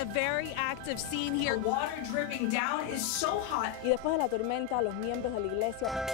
a very active scene here. The water dripping down is so hot. Y después de la tormenta, los miembros de la iglesia.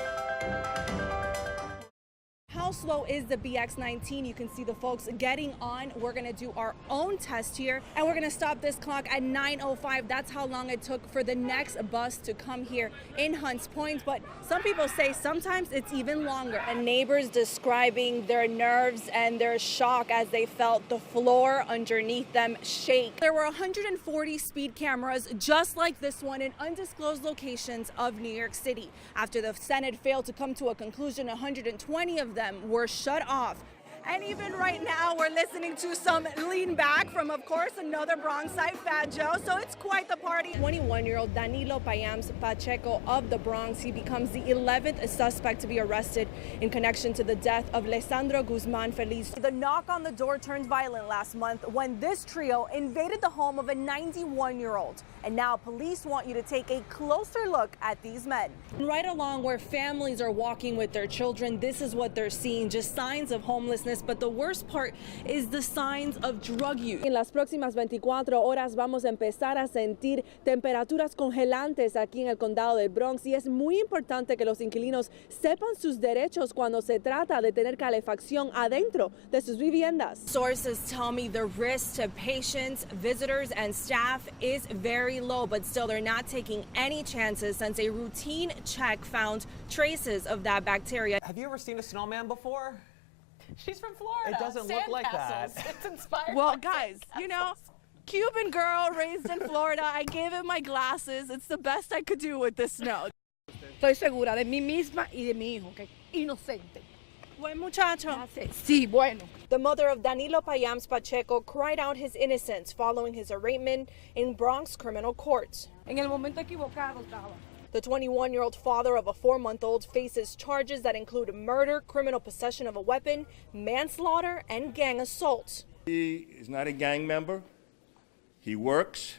How slow is the BX19? You can see the folks getting on. We're gonna do our own test here, and we're gonna stop this clock at 9:05. That's how long it took for the next bus to come here in Hunts Point, but some people say sometimes it's even longer. And neighbors describing their nerves and their shock as they felt the floor underneath them shake. There were 140 speed cameras just like this one in undisclosed locations of New York City. After the Senate failed to come to a conclusion, 120 of them were shut off. And even right now, we're listening to some Lean Back from, of course, another Bronxite, Fat Joe. So it's quite the party. 21-year-old Danilo Payams Pacheco of the Bronx, he becomes the 11th suspect to be arrested in connection to the death of Lesandro Guzman Feliz. The knock on the door turned violent last month when this trio invaded the home of a 91-year-old. And now police want you to take a closer look at these men. Right along where families are walking with their children, this is what they're seeing, just signs of homelessness. But the worst part is the signs of drug use. En las próximas 24 horas vamos a empezar a sentir temperaturas congelantes aquí en el condado del Bronx y es muy importante que los inquilinos sepan sus derechos cuando se trata de tener calefacción adentro de sus viviendas. Sources tell me the risk to patients, visitors, and staff is very low, but still they're not taking any chances since a routine check found traces of that bacteria. Have you ever seen a snowman before? She's from Florida. It doesn't look like that. It's inspired. Well, guys, you know, Cuban girl raised in Florida. I gave him my glasses. It's the best I could do with this snow. Estoy segura de mí misma y de mi hijo, que es inocente. Buen muchacho. Sí, bueno. The mother of Danilo Payams Pacheco cried out his innocence following his arraignment in Bronx criminal court. En el momento equivocado estaba. The 21-year-old father of a 4-month-old faces charges that include murder, criminal possession of a weapon, manslaughter, and gang assault. He is not a gang member. He works.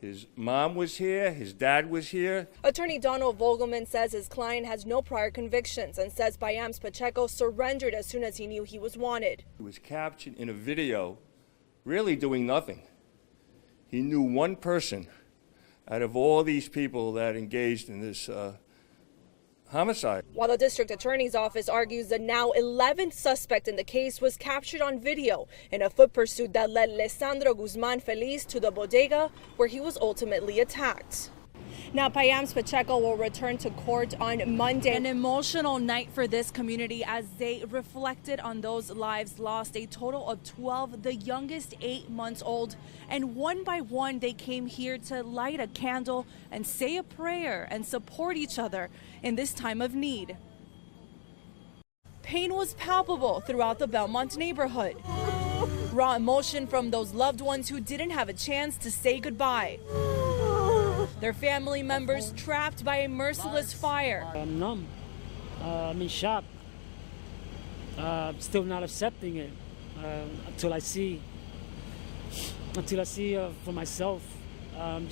His mom was here. His dad was here. Attorney Donald Vogelman says his client has no prior convictions and says Payams Pacheco surrendered as soon as he knew he was wanted. He was captured in a video really doing nothing. He knew one person out of all these people that engaged in this homicide. While the district attorney's office argues the now 11th suspect in the case was captured on video in a foot pursuit that led Lesandro Guzman Feliz to the bodega where he was ultimately attacked. Now, Payams Pacheco will return to court on Monday. An emotional night for this community as they reflected on those lives lost, a total of 12, the youngest 8 months old. And one by one, they came here to light a candle and say a prayer and support each other in this time of need. Pain was palpable throughout the Belmont neighborhood. Raw emotion from those loved ones who didn't have a chance to say goodbye. Their family members trapped by a merciless fire. I'm numb. I'm in shock. Still not accepting it until I see for myself. I'm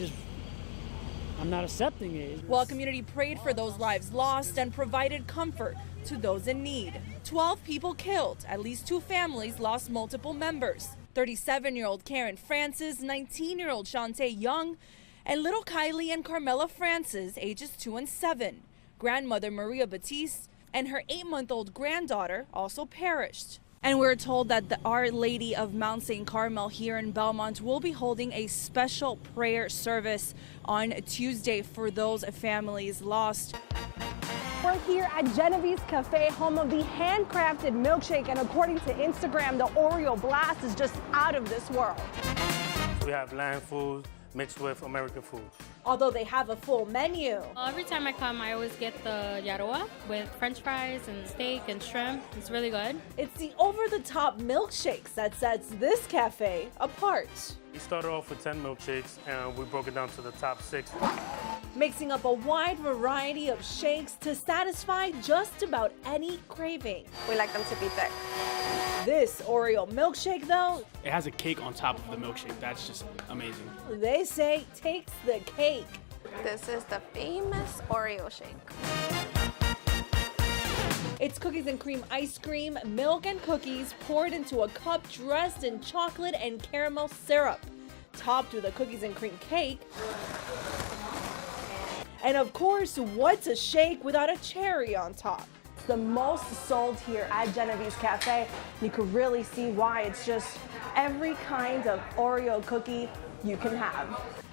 not accepting it. While community prayed for those lives lost and provided comfort to those in need. 12 people killed. At least 2 families lost multiple members. 37-year-old Karen Francis, 19-year-old Shantae Young, and little Kylie and Carmela Francis, ages 2 and 7. Grandmother Maria Batiste and her 8-month-old granddaughter also perished. And we're told that the Our Lady of Mount St. Carmel here in Belmont will be holding a special prayer service on Tuesday for those families lost. We're here at Genevieve's Cafe, home of the handcrafted milkshake, and according to Instagram, the Oreo Blast is just out of this world. We have land food mixed with American food. Although they have a full menu. Every time I come, I always get the yaroa with french fries and steak and shrimp. It's really good. It's the over-the-top milkshakes that sets this cafe apart. We started off with 10 milkshakes and we broke it down to the top 6. Mixing up a wide variety of shakes to satisfy just about any craving. We like them to be thick. This Oreo milkshake, though, it has a cake on top of the milkshake. That's just amazing. They say takes the cake. This is the famous Oreo shake. It's cookies and cream ice cream, milk and cookies poured into a cup dressed in chocolate and caramel syrup. topped with a cookies and cream cake. And of course, what's a shake without a cherry on top? It's the most sold here at Genevieve's Cafe. You could really see why. It's just every kind of Oreo cookie you can have.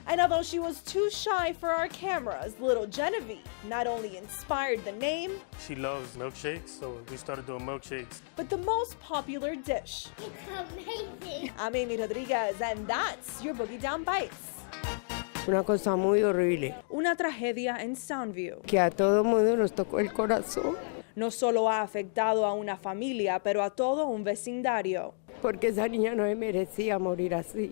And although she was too shy for our cameras, little Genevieve not only inspired the name, She loves milkshakes, so we started doing milkshakes. but the most popular dish. It's amazing. I'm Amy Rodriguez, and that's your Boogie Down Bites. Una cosa muy horrible, Una tragedia en Soundview. que a todo mundo nos tocó el corazón, No solo ha afectado a una familia, pero a todo un vecindario. porque esa niña no se merecía morir así.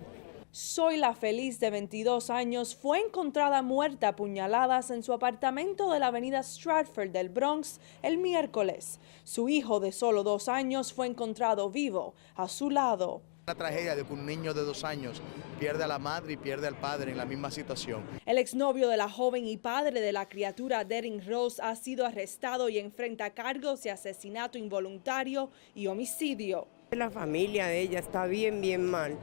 Zoila Feliz, de 22 años, fue encontrada muerta a puñaladas en su apartamento de la avenida Stratford del Bronx el miércoles. Su hijo, de solo 2 años, fue encontrado vivo a su lado. La tragedia de que un niño de 2 años pierde a la madre y pierde al padre en la misma situación. El exnovio de la joven y padre de la criatura, Derrick Rose, ha sido arrestado y enfrenta cargos de asesinato involuntario y homicidio. La familia de ella está bien, bien mal,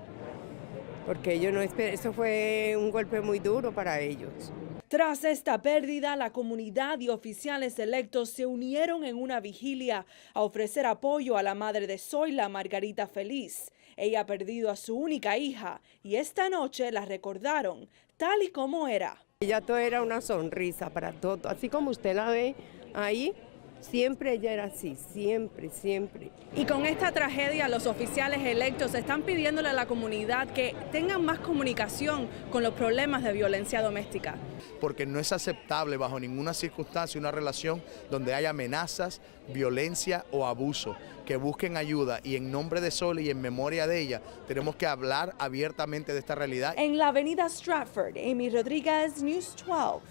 porque ellos no eso fue un golpe muy duro para ellos. Tras esta pérdida, la comunidad y oficiales electos se unieron en una vigilia a ofrecer apoyo a la madre de Zoila, Margarita Feliz. Ella ha perdido a su única hija y esta noche la recordaron tal y como era. Ella todo era una sonrisa para todo, así como usted la ve ahí, siempre ella era así, siempre, siempre. Y con esta tragedia, los oficiales electos están pidiéndole a la comunidad que tengan más comunicación con los problemas de violencia doméstica. Porque no es aceptable bajo ninguna circunstancia una relación donde haya amenazas, violencia o abuso. Que busquen ayuda y en nombre de Zoila y en memoria de ella tenemos que hablar abiertamente de esta realidad. En la avenida Stratford, Amy Rodriguez, News 12.